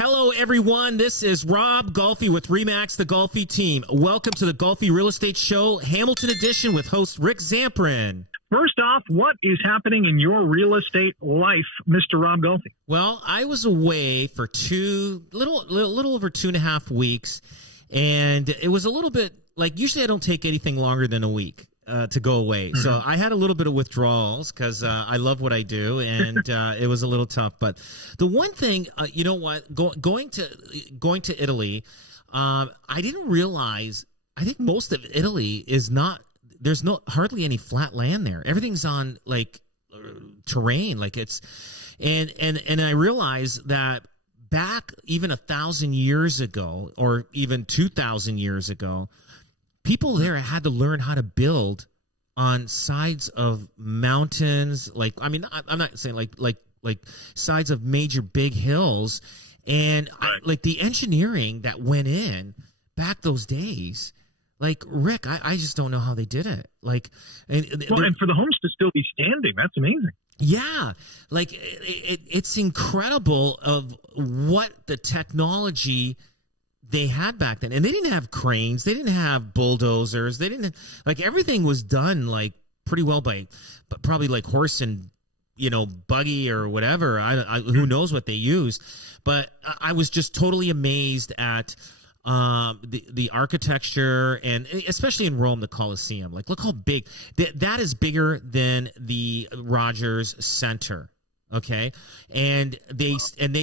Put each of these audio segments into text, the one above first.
Hello, everyone. This is Rob Golfi with REMAX, the Golfi Team. Welcome to the Golfi Real Estate Show, Hamilton Edition, with host Rick Zamprin. First off, what is happening in your real estate life, Mr. Rob Golfi? Well, I was away for little over 2.5 weeks, and it was a little bit like usually I don't take anything longer than a week to go away. Mm-hmm. So I had a little bit of withdrawals because I love what I do, and it was a little tough. But the one thing, you know what, going to Italy, I didn't realize. I think most of Italy is not. There's hardly any flat land there. Everything's on like terrain, like it's, and I realized that back even 1,000 years ago, or even 2,000 years ago, people there had to learn how to build on sides of mountains. Like, I mean, I'm not saying like sides of major big hills, and right. Like the engineering that went in back those days. Like, Rick, I just don't know how they did it. Like, and for the homes to still be standing, that's amazing. Yeah, like it's incredible of what the technology they had back then. And they didn't have cranes, they didn't have bulldozers, they didn't like everything was done like pretty well but probably like horse and buggy or whatever. Who knows what they used, but I was just totally amazed at. The architecture, and especially in Rome, the Colosseum. Like, look how big that is, bigger than the Rogers Center. Okay, and they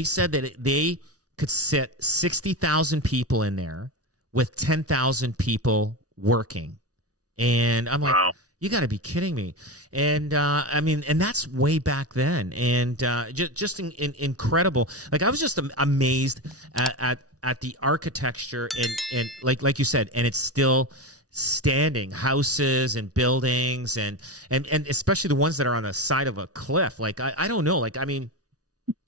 said that they could sit 60,000 people in there with 10,000 people working, and I'm like, wow. You got to be kidding me. And I mean, and that's way back then, and just incredible. Like, I was just amazed at the architecture and like you said, and it's still standing, houses and buildings and especially the ones that are on the side of a cliff. Like I don't know. Like, I mean,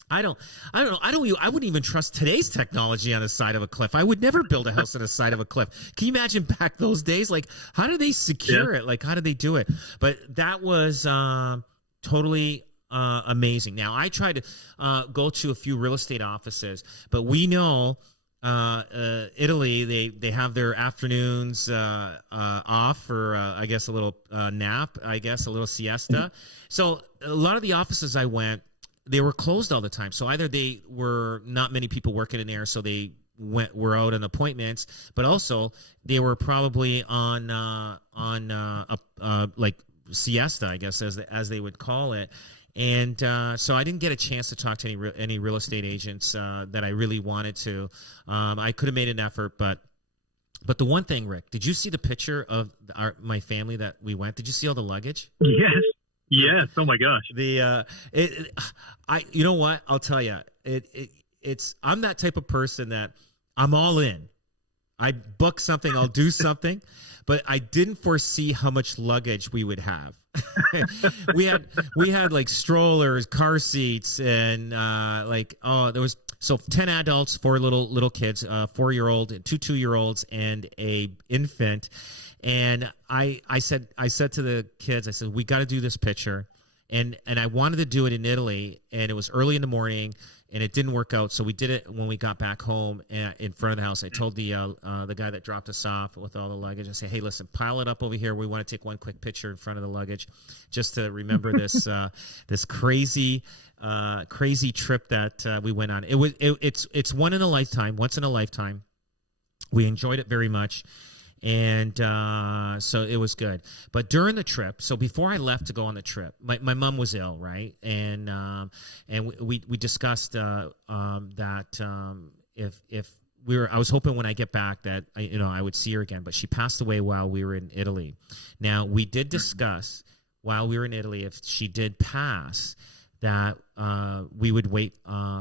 I wouldn't even trust today's technology on the side of a cliff. I would never build a house on the side of a cliff. Can you imagine back those days? Like, how did they secure it? Like, how did they do it? But that was totally amazing. Now, I tried to go to a few real estate offices, but we know Italy, they have their afternoons off for I guess a little nap, I guess a little siesta. So a lot of the offices I went, they were closed all the time. So either they were not many people working in there, so they were out on appointments, but also they were probably on like siesta, I guess, as they would call it. And so I didn't get a chance to talk to any real estate agents that I really wanted to. I could have made an effort, but the one thing, Rick, did you see the picture of my family that we went? Did you see all the luggage? Yes. Oh my gosh. You know what? I'll tell you. I'm that type of person that I'm all in. I book something, I'll do something, but I didn't foresee how much luggage we would have. we had like strollers, car seats, and there was 10 adults, 4 little kids, 4-year-old, 2 2-year-olds, and a infant. And I said to the kids, I said, we got to do this picture, and I wanted to do it in Italy, and it was early in the morning. And it didn't work out, so we did it when we got back home in front of the house. I told the guy that dropped us off with all the luggage, I said, hey, listen, pile it up over here. We want to take one quick picture in front of the luggage just to remember this this crazy trip that we went on. It's once in a lifetime. We enjoyed it very much. And so it was good. But during the trip, so before I left to go on the trip, my mom was ill, right? And we discussed that if I was hoping when I get back that I would see her again, but she passed away while we were in Italy. Now, we did discuss while we were in Italy, if she did pass, that we would wait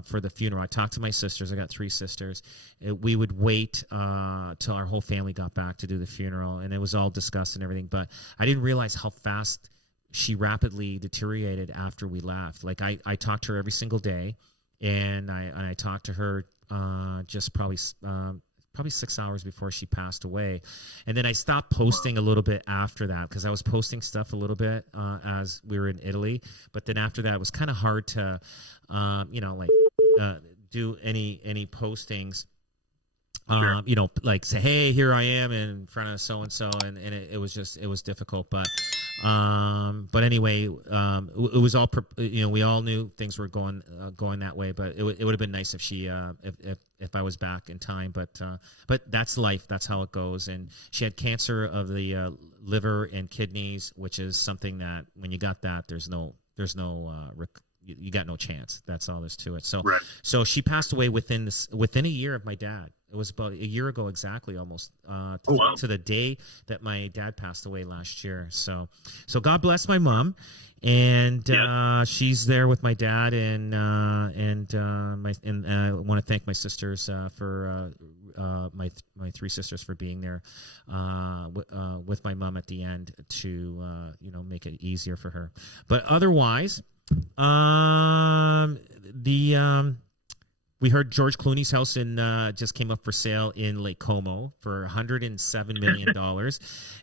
for the funeral. I talked to my sisters. I got 3 sisters. We would wait till our whole family got back to do the funeral, and it was all discussed and everything. But I didn't realize how fast she rapidly deteriorated after we left. Like, I talked to her every single day, and I talked to her just probably 6 hours before she passed away. And then I stopped posting a little bit after that because I was posting stuff a little bit as we were in Italy. But then after that, it was kind of hard to, do any postings. Sure. You know, like say, hey, here I am in front of so and so, and it was difficult, but anyway, it was all you know, we all knew things were going that way, but it would have been nice if she if I was back in time, but that's life, that's how it goes. And she had cancer of the liver and kidneys, which is something that when you got that, there's no you got no chance. That's all there's to it. So, Right. so she passed away within a year of my dad. It was about a year ago exactly, almost to the day that my dad passed away last year. So God bless my mom, and she's there with my dad, and I want to thank my sisters for my three sisters for being there with my mom at the end to make it easier for her. But otherwise. We heard George Clooney's house just came up for sale in Lake Como for $107 million.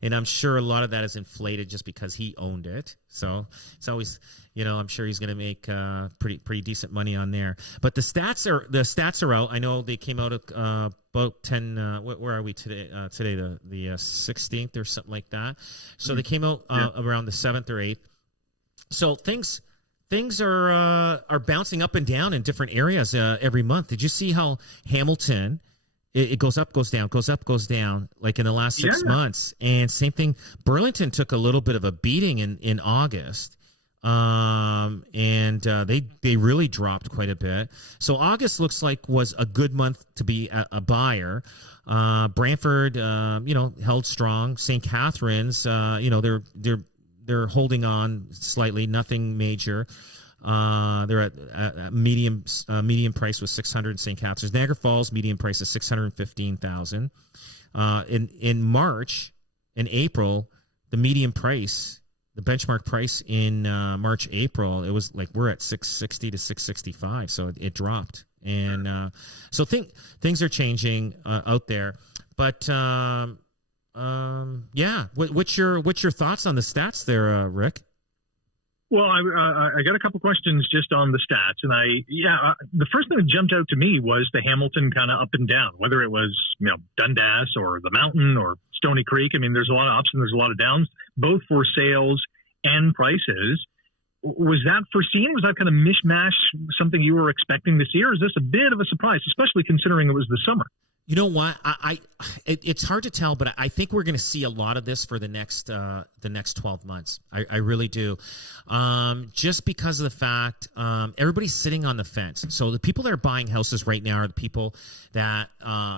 And I'm sure a lot of that is inflated just because he owned it. So it's always, I'm sure he's going to make pretty decent money on there. But the stats are out. I know they came out about 10. Where are we today? Today the 16th or something like that. So they came out around the 7th or 8th. So things are bouncing up and down in different areas every month. Did you see how Hamilton, it goes up, goes down, goes up, goes down, like in the last 6 months? And same thing, Burlington took a little bit of a beating in August, and they really dropped quite a bit. So August looks like was a good month to be a buyer. Brantford, held strong. St. Catharines, they're holding on slightly, nothing major. They're at a medium price was $600 in St. Catharines. Niagara Falls medium price is $615,000. In March and April, the medium price, the benchmark price in March, April, it was like we're at $660 to $665, so it dropped. And so things are changing out there, but. What's your thoughts on the stats there, Rick? Well, I got a couple questions just on the stats, and the first thing that jumped out to me was the Hamilton kind of up and down, whether it was Dundas or the Mountain or Stony Creek. I mean, there's a lot of ups and there's a lot of downs, both for sales and prices. Was that foreseen? Was that kind of mishmash something you were expecting to see, or is this a bit of a surprise, especially considering it was the summer? You know what? It's hard to tell, but I think we're going to see a lot of this for the next 12 months. I really do, just because of the fact everybody's sitting on the fence. So the people that are buying houses right now are the people that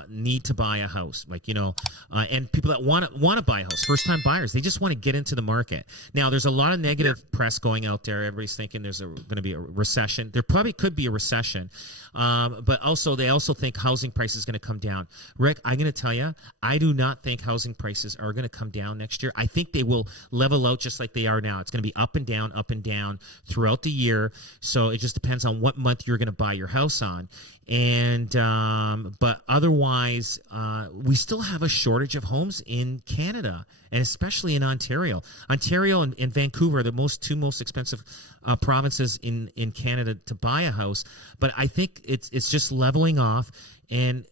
need to buy a house, and people that want to buy a house, first time buyers. They just want to get into the market. Now, there's a lot of negative press going out there. Everybody's thinking there's going to be a recession. There probably could be a recession, but they also think housing prices is going to come down. Rick, I'm going to tell you, I do not think housing prices are going to come down next year. I think they will level out just like they are now. It's going to be up and down throughout the year. So it just depends on what month you're going to buy your house on. And but otherwise, we still have a shortage of homes in Canada, and especially in Ontario. Ontario and Vancouver are the two most expensive provinces in Canada to buy a house. But I think it's just leveling off. And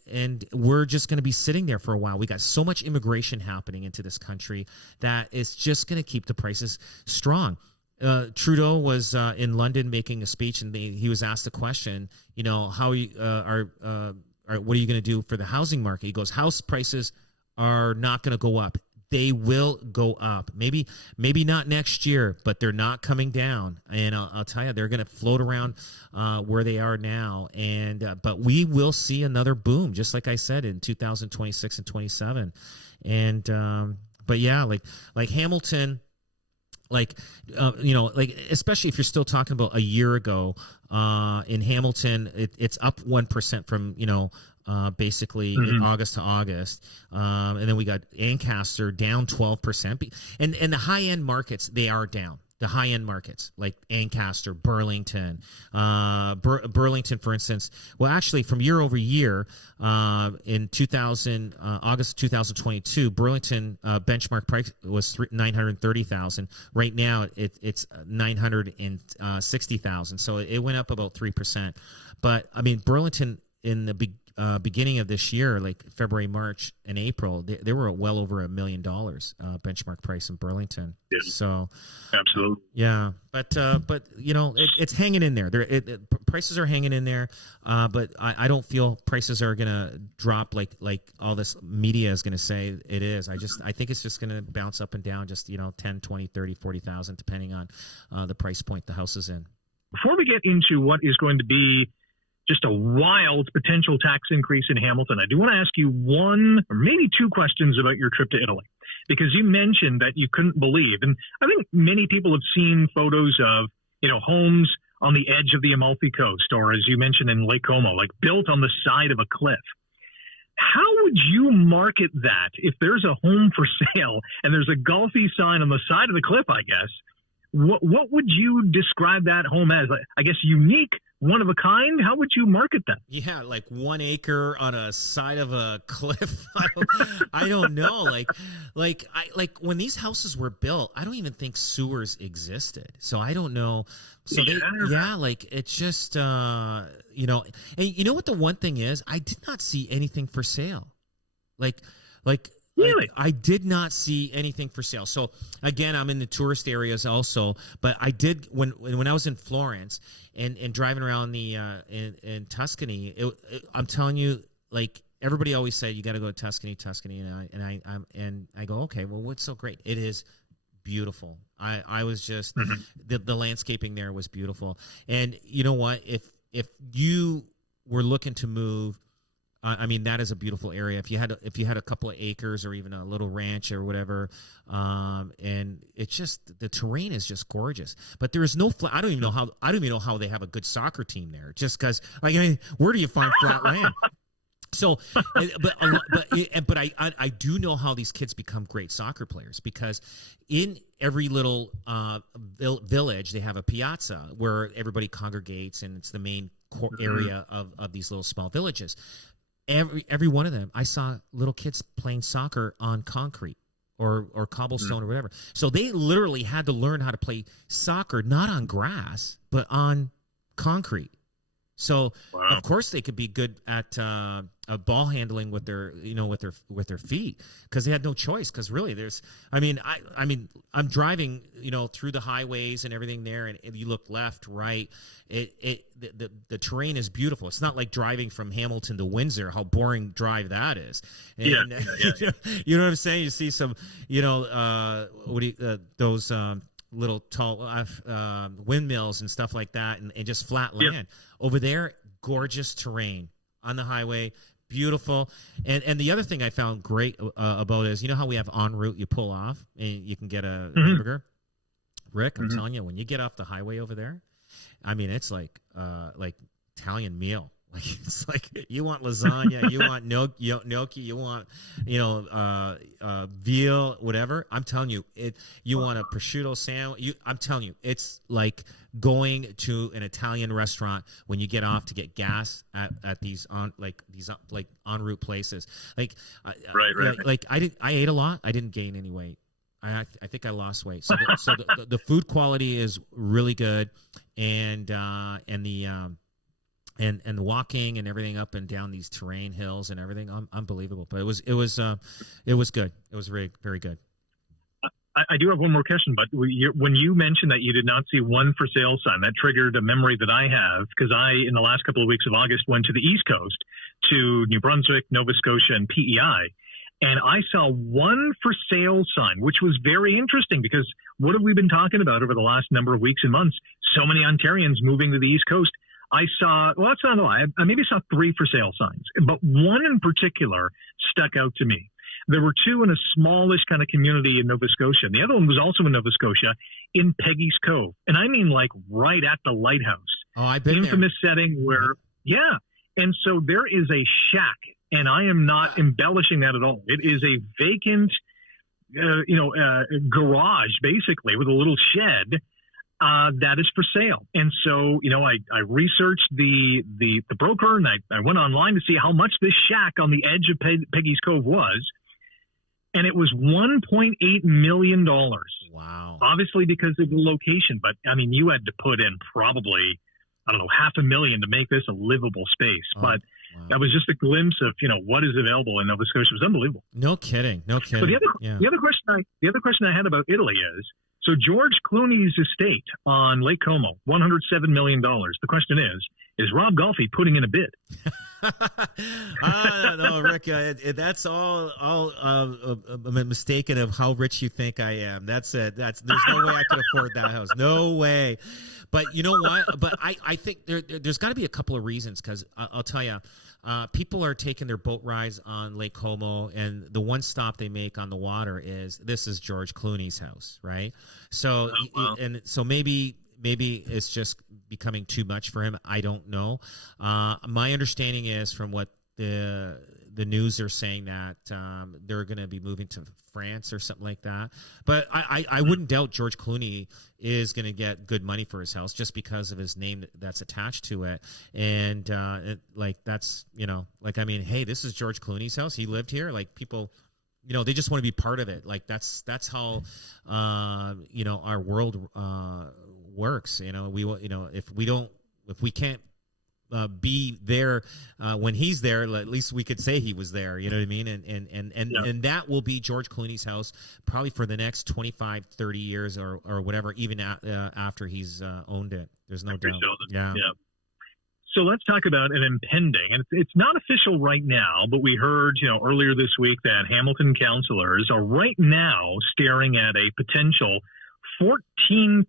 we're just going to be sitting there for a while. We got so much immigration happening into this country that it's just going to keep the prices strong. Trudeau was in London making a speech, and he was asked the question, how what are you going to do for the housing market? He goes, house prices are not going to go up. They will go up. Maybe not next year, but they're not coming down. And I'll tell you, they're going to float around where they are now. And but we will see another boom, just like I said, in 2026 and 27. And but yeah, like Hamilton. Especially if you're still talking about a year ago, in Hamilton, it's up 1% from, basically in August to August. And then we got Ancaster down 12%. And the high end markets, they are down. the high-end markets like Ancaster, Burlington. Burlington, for instance, well, actually, from year over year, in August 2022, Burlington benchmark price was $930,000. Right now, it's $960,000. So it went up about 3%. But I mean, Burlington in the beginning of this year, like February, March, and April, they were at well over $1 million benchmark price in Burlington. Yeah. So, absolutely, yeah. But you know, it's hanging in there. Prices are hanging in there. But I don't feel prices are gonna drop like all this media is gonna say it is. I think it's just gonna bounce up and down, just 10, 20, 30, 40,000, depending on the price point the house is in. Before we get into what is going to be just a wild potential tax increase in Hamilton, I do want to ask you one or maybe two questions about your trip to Italy, because you mentioned that you couldn't believe, and I think many people have seen photos of, homes on the edge of the Amalfi Coast, or as you mentioned in Lake Como, like built on the side of a cliff. How would you market that if there's a home for sale and there's a Golfi sign on the side of the cliff, I guess? What would you describe that home as? I guess unique, one of a kind? How would you market that? Yeah, like 1 acre on a side of a cliff. I don't know. Like when these houses were built, I don't even think sewers existed. So I don't know. So like it's just and you know what the one thing is? I did not see anything for sale. Really? I did not see anything for sale. So again, I'm in the tourist areas also, but I did when I was in Florence and driving around the in Tuscany. I'm telling you, like everybody always said, you got to go to Tuscany, and I go, okay, well, what's so great? It is beautiful. I was just the landscaping there was beautiful, and you know what? If you were looking to move. I mean, that is a beautiful area. If you had a couple of acres or even a little ranch or whatever, and it's just the terrain is just gorgeous. But there is no flat. I don't even know how they have a good soccer team there. Just because, where do you find flat land? So, but I do know how these kids become great soccer players, because in every little village they have a piazza where everybody congregates, and it's the main core area of these little small villages. Every one of them, I saw little kids playing soccer on concrete or cobblestone or whatever. So they literally had to learn how to play soccer, not on grass, but on concrete. So of course they could be good at ball handling with their feet, because they had no choice. Because really, I'm driving through the highways and everything there, and if you look left, right, the terrain is beautiful. It's not like driving from Hamilton to Windsor, how boring drive that is. And, yeah. You know what I'm saying? You see some those little tall windmills and stuff like that, and just flat land. Yep. Over there, gorgeous terrain on the highway, beautiful. And the other thing I found great about it is, how we have en route, you pull off and you can get a hamburger. Rick, I'm telling you, when you get off the highway over there, I mean, it's like Italian meal. Like, it's like you want lasagna, you want gnocchi, you want veal, whatever. I'm telling you, you want a prosciutto sandwich. I'm telling you, it's like going to an Italian restaurant when you get off to get gas at these en route places. Like, right. Like I ate a lot. I didn't gain any weight. I think I lost weight. So the food quality is really good, and walking and everything up and down these terrain hills and everything, unbelievable. But it was good. It was very, very good. I do have one more question, but when you mentioned that you did not see one for sale sign, that triggered a memory that I have, because in the last couple of weeks of August, went to the East Coast, to New Brunswick, Nova Scotia, and PEI. And I saw one for sale sign, which was very interesting, because what have we been talking about over the last number of weeks and months? So many Ontarians moving to the East Coast. I maybe saw 3 for sale signs, but one in particular stuck out to me. There were 2 in a smallish kind of community in Nova Scotia. And the other one was also in Nova Scotia, in Peggy's Cove. And I mean, like right at the lighthouse. Oh, I've been infamous setting where, yeah. And so there is a shack, and I am not embellishing that at all. It is a vacant, garage, basically, with a little shed That is for sale. And so, I researched the broker, and I went online to see how much this shack on the edge of Peggy's Cove was. And it was $1.8 million. Wow. Obviously because of the location. But, I mean, you had to put in probably, I don't know, $500,000 to make this a livable space. But that was just a glimpse of, what is available in Nova Scotia. It was unbelievable. No kidding. No kidding. So the other question I had about Italy is, so George Clooney's estate on Lake Como, $107 million. The question is Rob Golfi putting in a bid? I don't know, Rick. That's all mistaken of how rich you think I am. That's it. There's no way I could afford that house. No way. But you know what? But I think there's got to be a couple of reasons, because I'll tell you, people are taking their boat rides on Lake Como, and the one stop they make on the water is George Clooney's house, right? So so maybe it's just becoming too much for him. I don't know. My understanding is, from what the news are saying, that they're going to be moving to France or something like that. But I wouldn't doubt George Clooney is going to get good money for his house just because of his name that's attached to it. And that's, I mean, hey, this is George Clooney's house. He lived here. Like, people, they just want to be part of it. Like, that's how, our world works. If we can't be there when he's there, at least we could say he was there. You know what I mean? And that will be George Clooney's house probably for the next 25, 30 years or whatever, even after he's owned it. There's no doubt. Yeah. So let's talk about an impending, and it's not official right now, but we heard, earlier this week that Hamilton councillors are right now staring at a potential 14%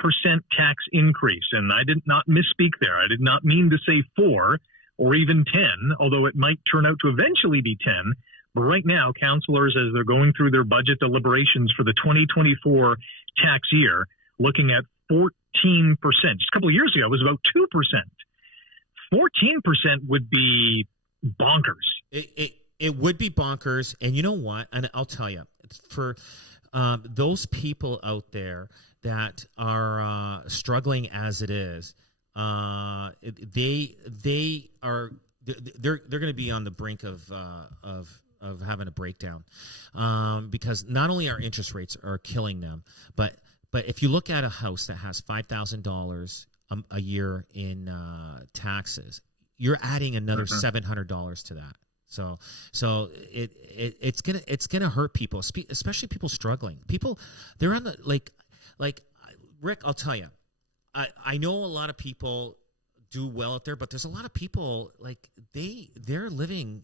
tax increase. And I did not misspeak there. I did not mean to say 4 or even 10, although it might turn out to eventually be 10. But right now, councillors, as they're going through their budget deliberations for the 2024 tax year, looking at 14%. Just a couple of years ago, it was about 2%. 14% would be bonkers. It would be bonkers. And you know what? And I'll tell you, for those people out there that are struggling as it is, they are they're going to be on the brink of having a breakdown, because not only our interest rates are killing them, but if you look at a house that has $5,000 a year in taxes, you're adding another $700 to that. So it's gonna hurt people, especially people struggling. People, they're on the like Rick. I'll tell you, I know a lot of people do well out there, but there's a lot of people they're living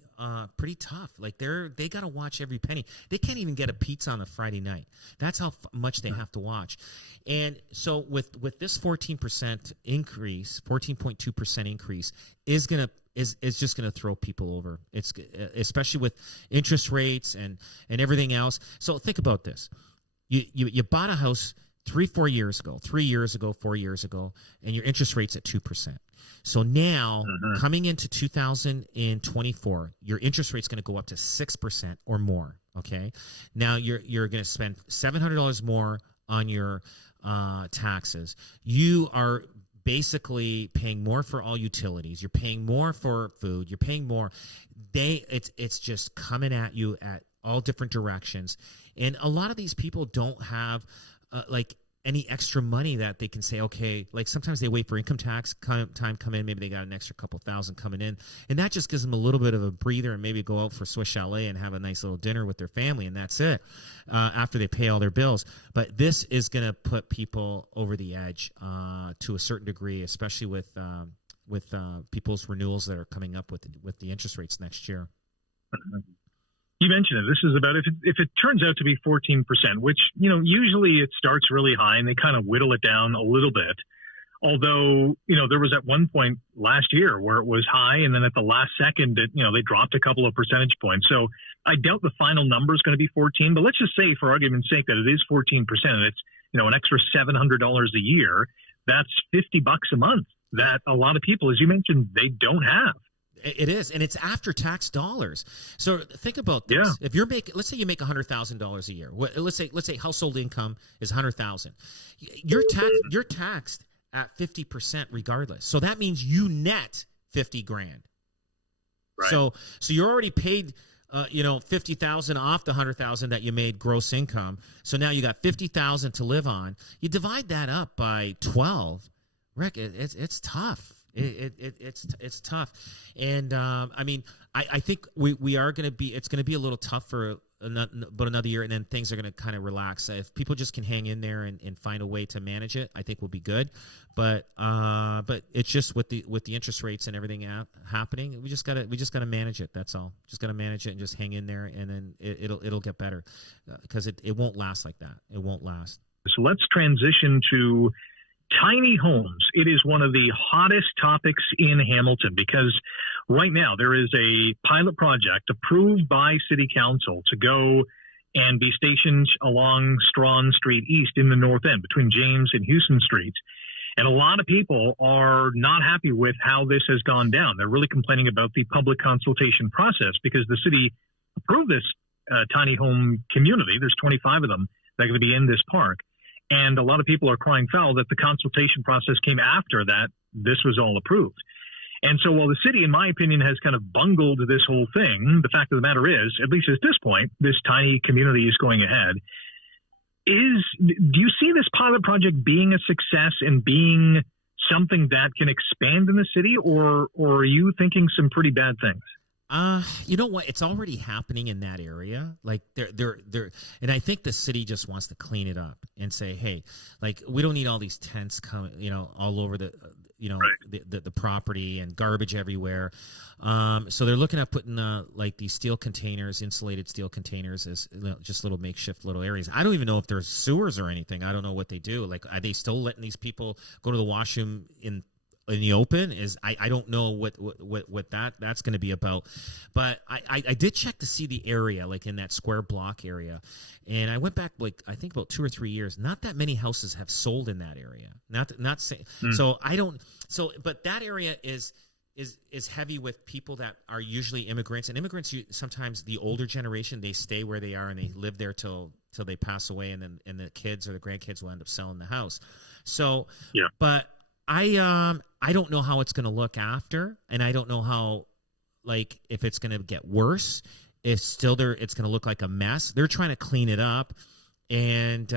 pretty tough. Like they got to watch every penny. They can't even get a pizza on a Friday night. That's how much they have to watch. And so with this 14% increase, 14.2% increase is just going to throw people over. It's especially with interest rates and everything else. So think about this. You bought a house 3 years ago, 4 years ago, and your interest rate's at 2%. So now, coming into 2024, your interest rate's going to go up to 6% or more. Okay, now you're going to spend $700 more on your taxes. You are basically paying more for all utilities. You're paying more for food. You're paying more. It's just coming at you at all different directions, and a lot of these people don't have any extra money that they can say, okay, like sometimes they wait for income tax time come in. Maybe they got an extra couple thousand coming in, and that just gives them a little bit of a breather and maybe go out for Swiss Chalet and have a nice little dinner with their family, and that's it after they pay all their bills. But this is going to put people over the edge to a certain degree, especially with people's renewals that are coming up with the interest rates next year. You mentioned it. This is about if it turns out to be 14%, which, usually it starts really high and they kind of whittle it down a little bit. Although, there was at one point last year where it was high, and then at the last second, they dropped a couple of percentage points. So I doubt the final number is going to be 14, but let's just say, for argument's sake, that it is 14%, and it's, an extra $700 a year. That's $50 a month that a lot of people, as you mentioned, they don't have. It is, and it's after tax dollars. So think about this: if you're making, let's say you make $100,000 a year. Let's say household income is $100,000. You're taxed at 50% regardless. So that means you net $50,000. Right. So you're already paid. $50,000 off the $100,000 that you made gross income. So now you got $50,000 to live on. You divide that up by 12, Rick. It's tough. It's tough, and I think we are going to be. It's going to be a little tough for about another year, and then things are going to kind of relax. If people just can hang in there and find a way to manage it, I think we'll be good. But it's just with the interest rates and everything happening, we just gotta manage it. That's all. Just gotta manage it and just hang in there, and then it'll get better because it won't last like that. It won't last. So let's transition to tiny homes. It is one of the hottest topics in Hamilton because right now there is a pilot project approved by City Council to go and be stationed along Strawn Street East in the North End between James and Houston Streets. And a lot of people are not happy with how this has gone down. They're really complaining about the public consultation process because the city approved this tiny home community. There's 25 of them that are going to be in this park. And a lot of people are crying foul that the consultation process came after that this was all approved. And so while the city, in my opinion, has kind of bungled this whole thing, the fact of the matter is, at least at this point, this tiny community is going ahead. Do you see this pilot project being a success and being something that can expand in the city, or are you thinking some pretty bad things? You know what? It's already happening in that area. Like they're, and I think the city just wants to clean it up and say, hey, like we don't need all these tents coming, all over the, right. the property and garbage everywhere. So they're looking at putting like these steel containers, insulated steel containers, as just little makeshift little areas. I don't even know if there's sewers or anything. I don't know what they do. Like, are they still letting these people go to the washroom in the open? I don't know what that's going to be about, but I did check to see the area, like in that square block area, and I went back like I think about 2 or 3 years. Not that many houses have sold in that area. Not saying so. I don't. So, but that area is heavy with people that are usually immigrants, and immigrants sometimes the older generation, they stay where they are and they live there till they pass away, and then the kids or the grandkids will end up selling the house. So yeah, but I don't know how it's going to look after, and I don't know how, like, if it's going to get worse. If still it's going to look like a mess. They're trying to clean it up and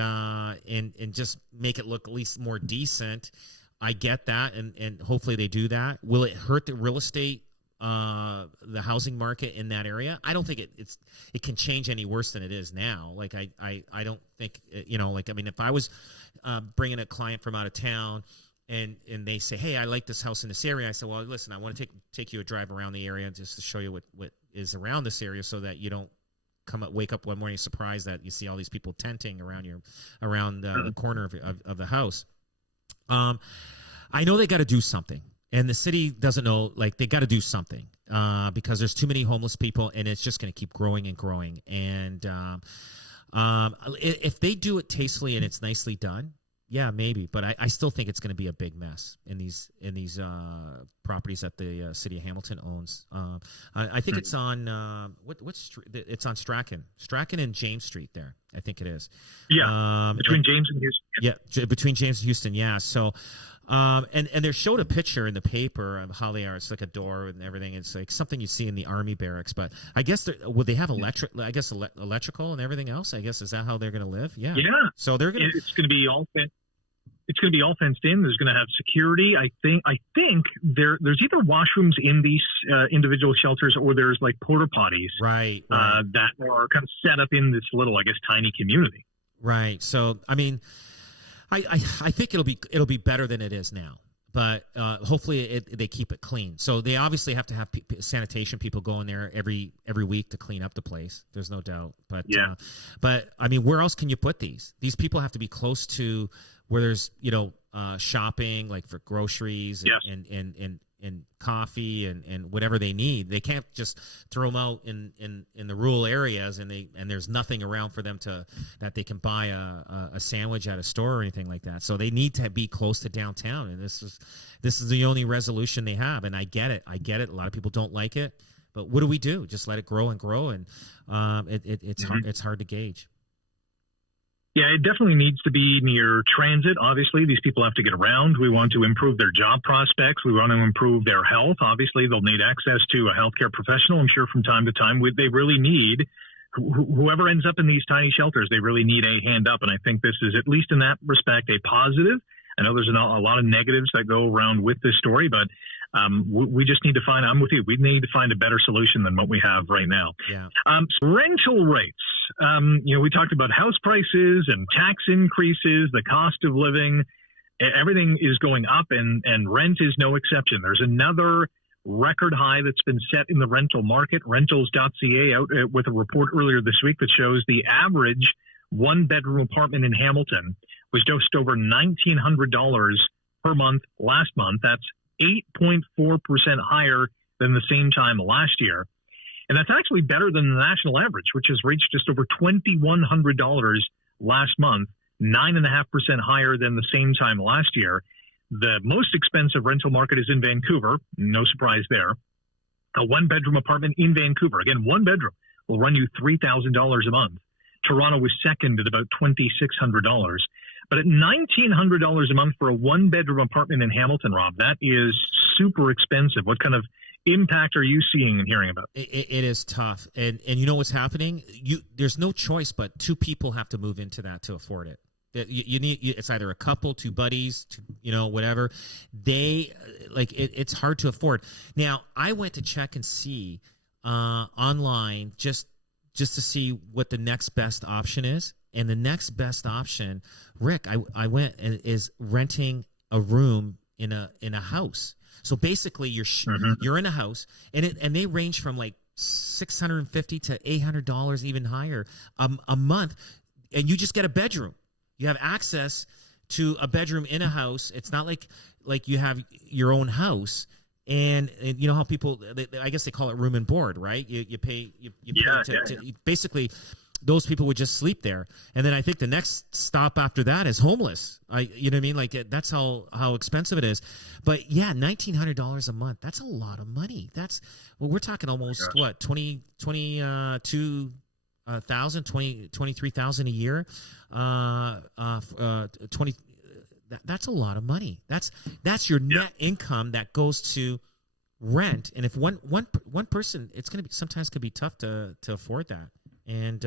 just make it look at least more decent. I get that, and hopefully they do that. Will it hurt the real estate, the housing market in that area? I don't think it can change any worse than it is now. Like I don't think like, I mean, if I was bringing a client from out of town. And they say, hey, I like this house in this area. I said, well, listen, I want to take you a drive around the area just to show you what is around this area, so that you don't wake up one morning surprised that you see all these people tenting around the corner of the house. I know they got to do something, and the city doesn't know. Like, they got to do something because there's too many homeless people, and it's just going to keep growing and growing. And if they do it tastefully and it's nicely done, yeah, maybe, but I still think it's going to be a big mess in these properties that the city of Hamilton owns. I think it's on what street? It's on Strachan and James Street there. I think it is. Yeah, between James and Houston. Yeah, between James and Houston. Yeah. So, and they showed a picture in the paper of how they are. It's like a door and everything. It's like something you see in the army barracks. But I guess would they have electrical and everything else? I guess, is that how they're going to live? Yeah. Yeah. So they're going to. It's going to be all. It's going to be all fenced in. There's going to have security. I think there's either washrooms in these individual shelters, or there's like porta potties, right. That are kind of set up in this little, I guess, tiny community. Right. So, I mean, I think it'll be better than it is now. But hopefully they keep it clean. So they obviously have to have sanitation people go in there every week to clean up the place. There's no doubt. But yeah. But I mean, where else can you put these? These people have to be close to where there's shopping, like for groceries, yes. and coffee and whatever they need. They can't just throw them out in the rural areas and there's nothing around for them that they can buy a sandwich at a store or anything like that. So they need to be close to downtown, and this is the only resolution they have. And I get it. A lot of people don't like it, but what do we do? Just let it grow and grow, and it's hard to gauge. Yeah, it definitely needs to be near transit. Obviously, these people have to get around. We want to improve their job prospects. We want to improve their health. Obviously, they'll need access to a healthcare professional. I'm sure from time to time, they really need, whoever ends up in these tiny shelters, they really need a hand up. And I think this is, at least in that respect, a positive. I know there's a lot of negatives that go around with this story, but we just need to find, I'm with you, we need to find a better solution than what we have right now. Yeah. Rental rates. We talked about house prices and tax increases, the cost of living. Everything is going up, and rent is no exception. There's another record high that's been set in the rental market. Rentals.ca out with a report earlier this week that shows the average one-bedroom apartment in Hamilton was just over $1,900 per month last month. That's 8.4% higher than the same time last year. And that's actually better than the national average, which has reached just over $2,100 last month, 9.5% higher than the same time last year. The most expensive rental market is in Vancouver. No surprise there. A one-bedroom apartment in Vancouver, again, one bedroom, will run you $3,000 a month. Toronto was second at about $2,600. But at $1,900 a month for a one-bedroom apartment in Hamilton, Rob, that is super expensive. What kind of impact are you seeing and hearing about? It is tough. And you know what's happening? There's no choice but two people have to move into that to afford it. You need, it's either a couple, two buddies, whatever. It's hard to afford. Now, I went to check and see online just to see what the next best option is. And the next best option, Rick, I went and is renting a room in a house. So basically, you're in a house, and they range from like $650 to $800, even higher a month, and you just get a bedroom. You have access to a bedroom in a house. It's not like you have your own house. And you know how people, I guess they call it room and board, right? You pay. Basically, those people would just sleep there. And then I think the next stop after that is homeless. You know what I mean? Like that's how expensive it is. But yeah, $1,900 a month. That's a lot of money. We're talking almost what, 23,000 a year. 20. That's a lot of money. That's your net income that goes to rent. And if one person, it's going to be, sometimes could be tough to afford that. And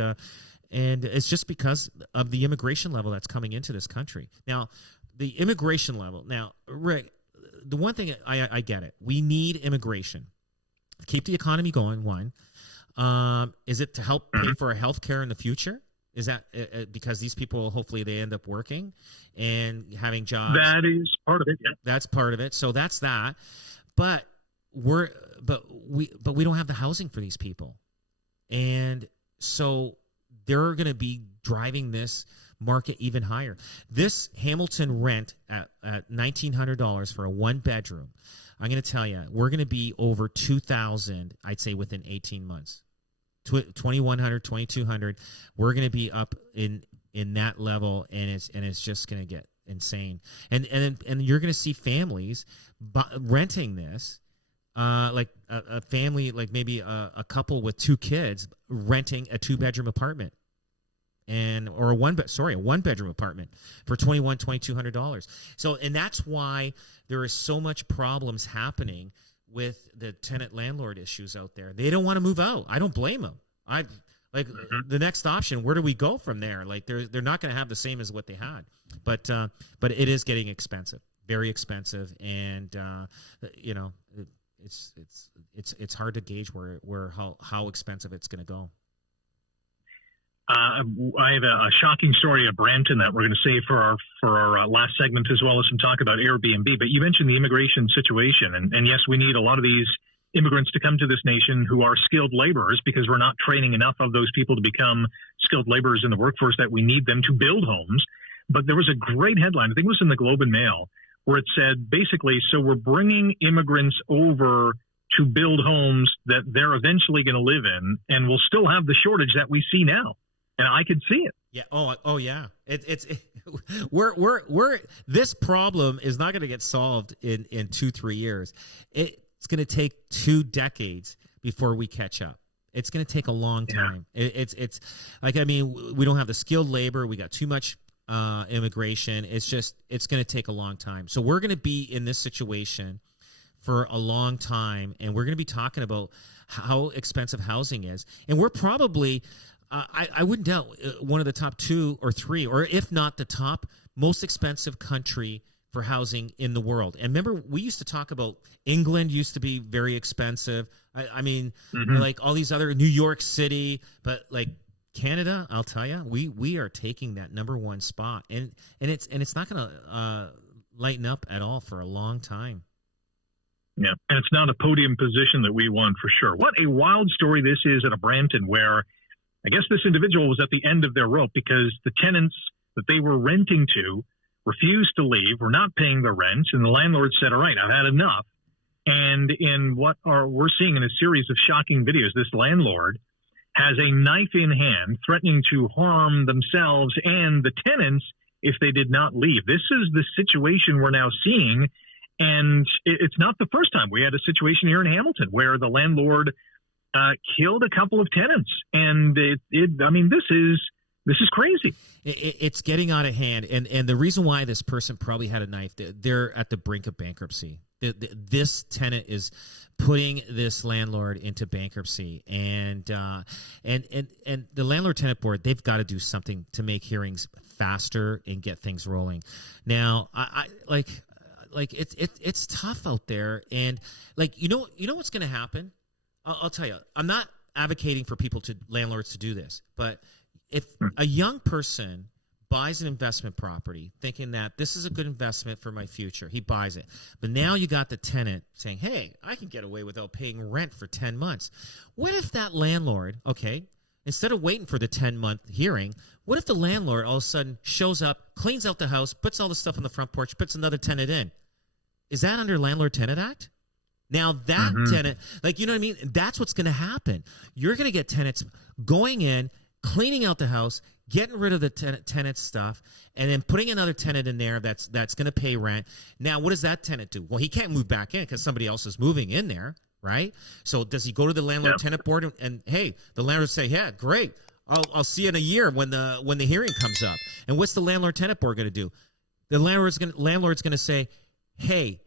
it's just because of the immigration level that's coming into this country. Now, the immigration level. Now, Rick, the one thing I get it. We need immigration. Keep the economy going. One, is it to help pay for our health care in the future? Is that because these people, hopefully they end up working and having jobs? That is part of it. Yeah. That's part of it. So that's that. But we don't have the housing for these people. And so they're going to be driving this market even higher. This Hamilton rent at $1,900 for a one bedroom, I'm going to tell you, we're going to be over $2,000, I'd say, within 18 months. 2,100, 2,200. We're going to be up in that level, and it's just going to get insane. And you're going to see families renting this. Like a family, like maybe a couple with two kids renting a 2-bedroom apartment, or a one-bedroom apartment for $2,200. So, and that's why there is so much problems happening with the tenant landlord issues out there. They don't want to move out. I don't blame them. The next option, where do we go from there? Like they're not going to have the same as what they had, but it is getting expensive, very expensive, and it's hard to gauge how expensive it's going to go. I have a shocking story of Brampton that we're going to save for our last segment, as well as some talk about Airbnb. But you mentioned the immigration situation, and yes, we need a lot of these immigrants to come to this nation who are skilled laborers, because we're not training enough of those people to become skilled laborers in the workforce that we need them to build homes. But there was a great headline, I think it was in the Globe and Mail, where it said basically, so we're bringing immigrants over to build homes that they're eventually going to live in, and we'll still have the shortage that we see now. And I could see it. Yeah. Oh yeah. We're this problem is not going to get solved in 2-3 years. It's going to take 2 decades before we catch up. It's going to take a long time. Yeah. It's like, I mean, we don't have the skilled labor. We got too much immigration. It's going to take a long time. So we're going to be in this situation for a long time, and we're going to be talking about how expensive housing is. And we're probably, I wouldn't doubt, one of the top 2 or 3, or if not the top most expensive country for housing in the world. And remember, we used to talk about England used to be very expensive. I mean, like all these other, New York City, but like Canada, I'll tell you, we are taking that number 1 spot, and it's not going to lighten up at all for a long time. Yeah, and it's not a podium position that we want for sure. What a wild story this is at a Brampton, where I guess this individual was at the end of their rope because the tenants that they were renting to refused to leave, were not paying their rent, and the landlord said, all right, I've had enough. And in what we're seeing in a series of shocking videos, this landlord has a knife in hand, threatening to harm themselves and the tenants if they did not leave. This is the situation we're now seeing. And it's not the first time. We had a situation here in Hamilton where the landlord killed a couple of tenants. And I mean, this is crazy. It's getting out of hand. And the reason why this person probably had a knife, they're at the brink of bankruptcy. This tenant is putting this landlord into bankruptcy, and the landlord tenant board, they've got to do something to make hearings faster and get things rolling. Now, I like it's tough out there, and like you know what's going to happen. I'll tell you, I'm not advocating for landlords to do this, but if a young person buys an investment property thinking that this is a good investment for my future, he buys it. But now you got the tenant saying, hey, I can get away without paying rent for 10 months. What if that landlord, okay, instead of waiting for the 10-month hearing, what if the landlord all of a sudden shows up, cleans out the house, puts all the stuff on the front porch, puts another tenant in? Is that under Landlord-Tenant Act? Now that tenant, like, you know what I mean? That's what's going to happen. You're going to get tenants going in, cleaning out the house, getting rid of the tenant stuff, and then putting another tenant in there that's going to pay rent. Now, what does that tenant do? Well, he can't move back in because somebody else is moving in there, right? So does he go to the landlord-tenant board and hey, the landlord say, yeah, great, I'll see you in a year when the hearing comes up. And what's the landlord-tenant board going to do? The landlord's going to say, hey,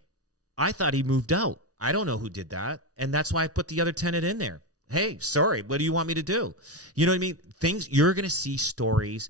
I thought he moved out. I don't know who did that, and that's why I put the other tenant in there. Hey, sorry, what do you want me to do? You know what I mean? You're going to see stories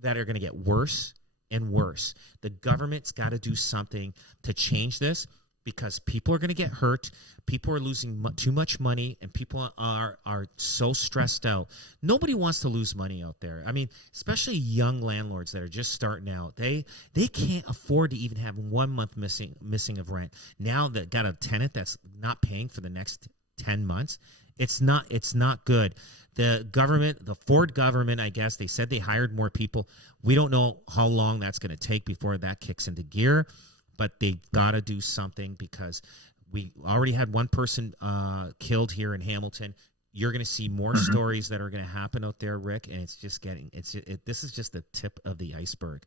that are going to get worse and worse. The government's got to do something to change this because people are going to get hurt. People are losing too much money, and people are so stressed out. Nobody wants to lose money out there. I mean, especially young landlords that are just starting out. They can't afford to even have 1 month missing of rent. Now that got a tenant that's not paying for the next 10 months. It's not good. The government, the Ford government, I guess, they said they hired more people. We don't know how long that's going to take before that kicks into gear, but they've got to do something because we already had one person killed here in Hamilton. You're going to see more stories that are going to happen out there, Rick, and it's just this is just the tip of the iceberg.